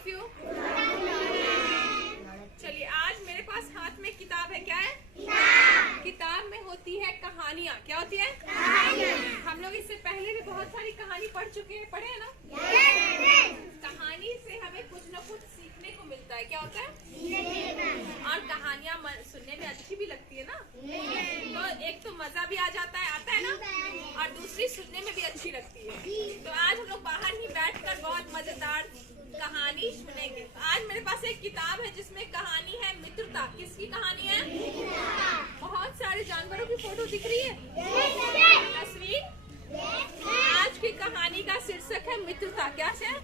Of you. चलिए, आज मेरे पास हाथ में किताब है। क्या है? किताब में होती है कहानियाँ। क्या होती है? हम लोग इससे पहले भी बहुत सारी कहानी पढ़ चुके हैं, पढ़े हैं ना? कहानी से हमें कुछ न कुछ सीखने को मिलता है। क्या होता है? और कहानियाँ सुनने में अच्छी भी लगती है ना, तो एक तो मजा भी आता है ना, और दूसरी सुनने में भी अच्छी लगती है। तो आज हम लोग बाहर ही बैठकर बहुत मजेदार कहानी सुनेंगे। आज मेरे पास एक किताब है जिसमें कहानी है मित्रता। किसकी कहानी है? बहुत सारे जानवरों की फोटो दिख रही है, तस्वीर। आज की कहानी का शीर्षक है मित्रता। क्या है?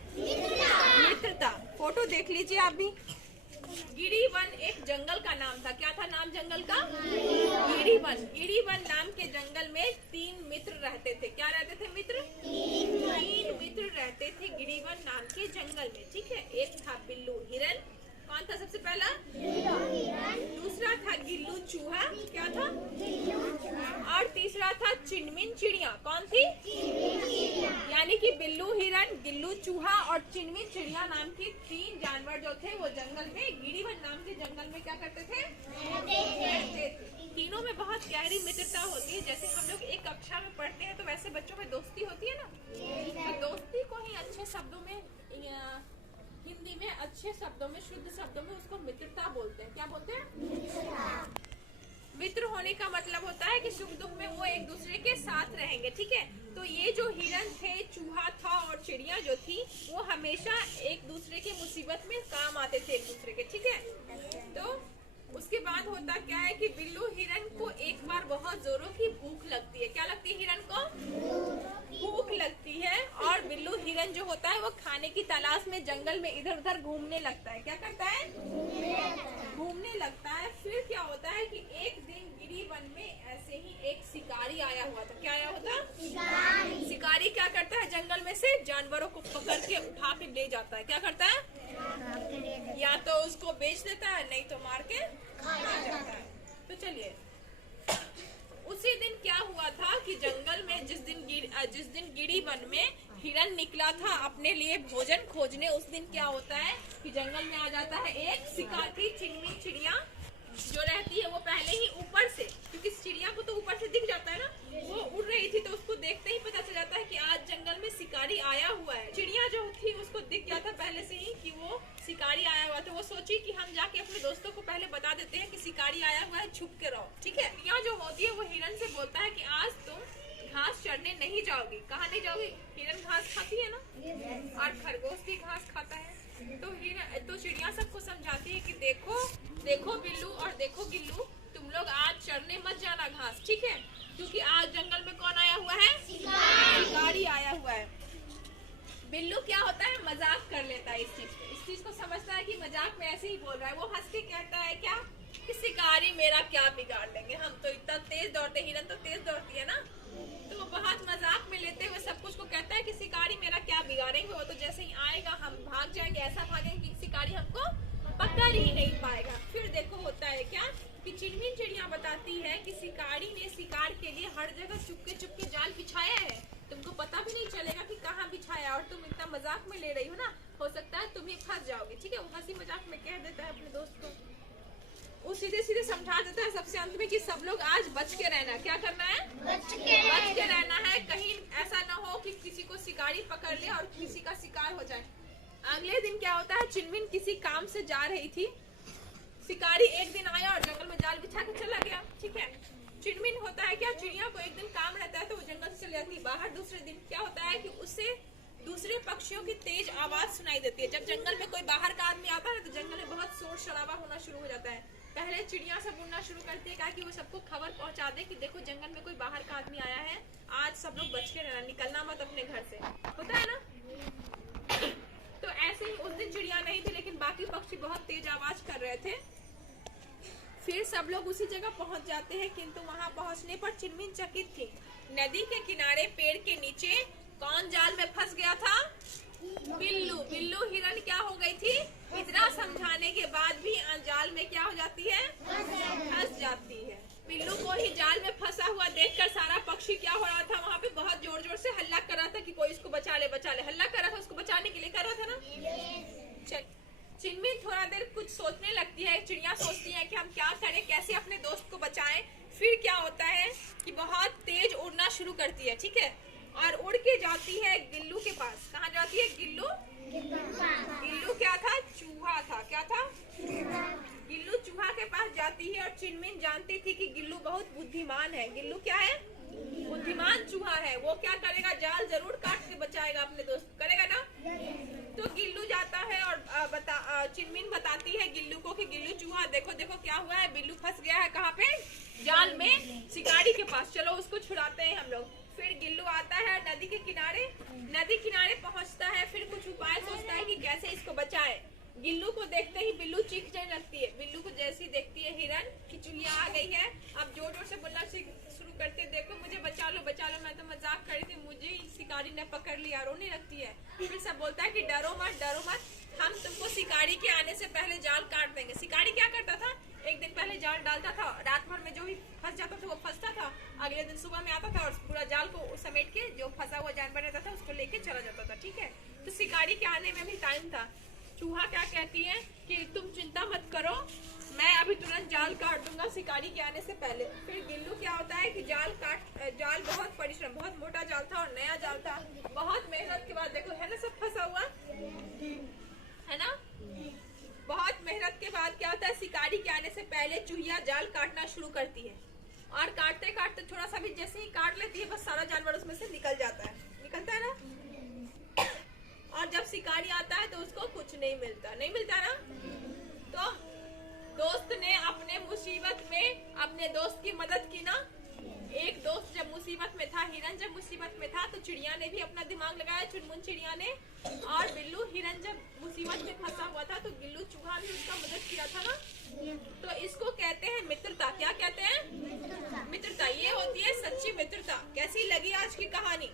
मित्रता। फोटो देख लीजिए आप भी। गिरिवन एक जंगल का नाम था। क्या था नाम जंगल का? गिरिवन। गिरिवन नाम के जंगल में 3 मित्र रहते थे। क्या रहते थे मित्र? 3 मित्र रहते थे गिरिवन नाम के जंगल में। ठीक है। एक था बिल्लू हिरन। कौन था सबसे पहला? दूसरा था गिल्लू चूहा। क्या था? और तीसरा था चिनमिन चिड़िया। कौन थी? यानी कि बिल्लू हिरन, गिल्लू चूहा और चिनमिन चिड़िया नाम की 3 जानवर जो थे वो जंगल में, गिरिवन नाम के जंगल में क्या करते थे? रहते थे। तीनों में बहुत गहरी मित्रता होती है। जैसे हम लोग एक कक्षा में पढ़ते हैं तो वैसे बच्चों में दोस्ती होती है ना। तो दोस्ती को ही अच्छे शब्दों में, हिंदी में अच्छे शब्दों में, शुद्ध शब्दों में उसको मित्रता बोलते हैं। क्या बोलते हैं? मित्र होने का मतलब होता है कि सुख दुख में वो एक दूसरे के साथ रहेंगे। ठीक है। तो ये जो हिरन थे, चूहा था और चिड़िया जो थी, वो हमेशा एक दूसरे के मुसीबत में काम आते थे एक दूसरे के। ठीक है। तो उसके बाद होता क्या है कि बिल्लू हिरन को एक बार बहुत जोरों की भूख लगती है। क्या लगती है हिरन को? भूख लगती है। और बिल्लू हिरन जो होता है वो खाने की तलाश में जंगल में इधर उधर घूमने लगता है। क्या करता है? घूमने लगता है। फिर क्या होता है कि एक दिन गिरिवन में ऐसे ही एक शिकारी आया हुआ था। क्या आया होता? शिकारी क्या करता है? जंगल में से जानवरों को पकड़ के उठा के ले जाता है। क्या करता है? या तो उसको बेच देता है, नहीं तो मार के खा जाता है। तो चलिए, उसी दिन क्या हुआ था कि जंगल में जिस दिन गिरिवन में हिरन निकला था अपने लिए भोजन खोजने, उस दिन क्या होता है कि जंगल में आ जाता है एक शिकारी चिनमिन चिड़िया जो रहती है वो पहले ही ऊपर से, क्योंकि चिड़िया को तो ऊपर से दिख जाता है ना, वो उड़ रही थी तो उसको देखते ही पता चल जाता है कि आज जंगल में शिकारी आया हुआ है। चिड़िया जो थी उसको दिख गया था पहले से ही कि वो शिकारी आया हुआ था। वो सोची कि हम जाके अपने दोस्तों को पहले बता देते हैं कि शिकारी आया हुआ है, छुप के रहो। ठीक है। चिड़िया जो होती है वो हिरन से बोलता है कि आज तुम घास चढ़ने नहीं जाओगी। कहाँ नहीं जाओगी? हिरन घास खाती है ना, और खरगोश भी घास खाता है। तो चिड़िया सबको समझाती है कि देखो बिल्लू और देखो गिल्लू, तुम लोग आज चढ़ने मत जाना घास। ठीक है। क्योंकि आज जंगल में कौन आया हुआ है? शिकारी आया हुआ है। बिल्लू क्या होता है? मजाक कर लेता है इस चीज को समझता है कि मजाक में ऐसे ही बोल रहा है। वो हंस के कहता है क्या कि शिकारी मेरा क्या बिगाड़ लेंगे, हम तो इतना तेज दौड़ते, हिरन तो तेज दौड़ती है ना। तो वो बहुत मजाक में लेते हुए सब कुछ को कहता है कि शिकारी मेरा क्या बिगाड़ेंगे, वो तो जैसे ही आएगा हम भाग जाएंगे, ऐसा भागेंगे कि शिकारी हमको पकड़ ही नहीं पाएगा। फिर देखो होता है क्या कि चिनमिन चिड़िया बताती है कि शिकारी ने शिकार के लिए हर जगह चुपके जाल बिछाया है, तुमको पता भी नहीं चलेगा कि कहाँ बिछाया, और तुम इतना मजाक में ले रही हो ना, हो सकता है तुम ही फंस जाओगे। ठीक है। वो हंसी मजाक में कह देता है अपने दोस्त को। वो सीधे सीधे समझा देता है सबसे अंत में कि सब लोग आज बच के रहना। क्या करना है? बच के रहना है। कहीं ऐसा ना हो कि किसी को शिकारी पकड़ ले और किसी का शिकार हो जाए। अगले दिन क्या होता है, चिनमिन किसी काम से जा रही थी, शिकारी एक दिन आया और जंगल में जाल बिछा के चला गया। ठीक है। चिनमिन होता है क्या, चिड़िया को एक दिन काम रहता है तो वो जंगल से चली जाती है बाहर। दूसरे दिन क्या होता है कि उसे दूसरे पक्षियों की तेज आवाज सुनाई देती है। जब जंगल में कोई बाहर का आदमी आता है तो जंगल में बहुत शोर शराबा होना शुरू हो जाता है। पहले चिड़िया सब उड़ना शुरू करती है ताकि वो सबको खबर पहुंचा दे कि देखो जंगल में कोई बाहर का आदमी आया है, आज सब लोग बच के रहना, निकलना मत अपने घर से। होता है ना। तो ऐसे ही उस दिन चिड़िया नहीं थी, लेकिन बाकी पक्षी बहुत तेज आवाज कर रहे थे। फिर सब लोग उसी जगह पहुंच जाते हैं, किंतु वहां पहुंचने पर चिनमिन चकित थी। नदी के किनारे पेड़ के नीचे कौन जाल में फंस गया था? बिल्लू हिरन क्या हो गई थी? इतना समझाने के बाद भी जाल में क्या हो जाती है? फंस जाती है। बिल्लू को ही जाल में फंसा हुआ देखकर सारा पक्षी क्या हो रहा था, वहाँ पे बहुत जोर जोर से हल्ला कर रहा था कि कोई इसको बचा ले। हल्ला कर रहा था, उसको बचाने के लिए कर रहा था ना। चल सोचने लगती है, चिड़िया सोचती है कि हम क्या करें, कैसे अपने दोस्त को बचाएं। फिर क्या होता है कि बहुत तेज उड़ना शुरू करती है, ठीक है, और उड़ के जाती है गिल्लू के पास। कहाँ जाती है? गिल्लू। गिल्लू क्या था? चूहा था। क्या था? गिल्लू चूहा के पास जाती है, और चिनमिन जानती थी कि गिल्लू बहुत बुद्धिमान है। गिल्लू क्या है? बुद्धिमान चूहा है। वो क्या करेगा? जाल जरूर काट के बचाएगा अपने दोस्त, करेगा ना। तो गिल्लू जाता है और चिनमिन बताती है गिल्लू को कि गिल्लू चूहा देखो देखो क्या हुआ है, बिल्लू फंस गया है। कहाँ पे? जाल में, शिकारी के पास। चलो उसको छुड़ाते हैं हम लोग। फिर गिल्लू आता है नदी के किनारे, नदी किनारे पहुंचता है, फिर कुछ उपाय सोचता है कि कैसे इसको बचाए। गिल्लू को देखते ही बिल्लू चीखने लगती है। बिल्लू को जैसी देखती है हिरन की चुहिया आ गई है, अब जोर जोर से बोलना शुरू करती है, देखो मुझे बचा लो, मैं तो मजाक कर रही थी, मुझे शिकारी ने पकड़ लिया। रोने लगती है। फिर सब बोलता है कि डरो मत, हम तुमको शिकारी के आने से पहले जाल काट देंगे। शिकारी क्या करता था? एक दिन पहले जाल डालता था, रात भर में जो भी फंस जाता था वो फंसता था, अगले दिन सुबह में आता था और पूरा जाल को समेट के जो फंसा हुआ जानवर रहता था उसको लेके चला जाता था, ठीक है। तो शिकारी के आने में भी टाइम था। चूहा क्या कहती है कि तुम चिंता मत करो, मैं अभी तुरंत जाल काट दूंगा शिकारी के आने से पहले। फिर गिल्लू क्या होता है कि जाल बहुत परिश्रम, बहुत मोटा जाल था और नया जाल था, बहुत मेहनत के बाद, देखो है ना सब फंसा हुआ है ना, बहुत मेहनत के बाद क्या होता है, शिकारी के आने से पहले चूहिया जाल काटना शुरू करती है, और काटते काटते थोड़ा सा भी जैसे ही काट लेती है बस सारा जानवर उसमें से निकलता है ना। और जब शिकारी आता है तो उसको कुछ नहीं मिलता ना। तो दोस्त ने अपने मुसीबत में अपने दोस्त की मदद की ना। एक दोस्त जब मुसीबत में था, हिरन जब मुसीबत में था, तो चिड़िया ने भी अपना दिमाग लगाया, चुनमुन चिड़िया ने। और बिल्लू हिरन जब मुसीबत में फंसा हुआ था तो गिल्लू चूहा ने उसका मदद किया था ना। तो इसको कहते हैं मित्रता। क्या कहते हैं? मित्रता। ये होती है सच्ची मित्रता। कैसी लगी आज की कहानी?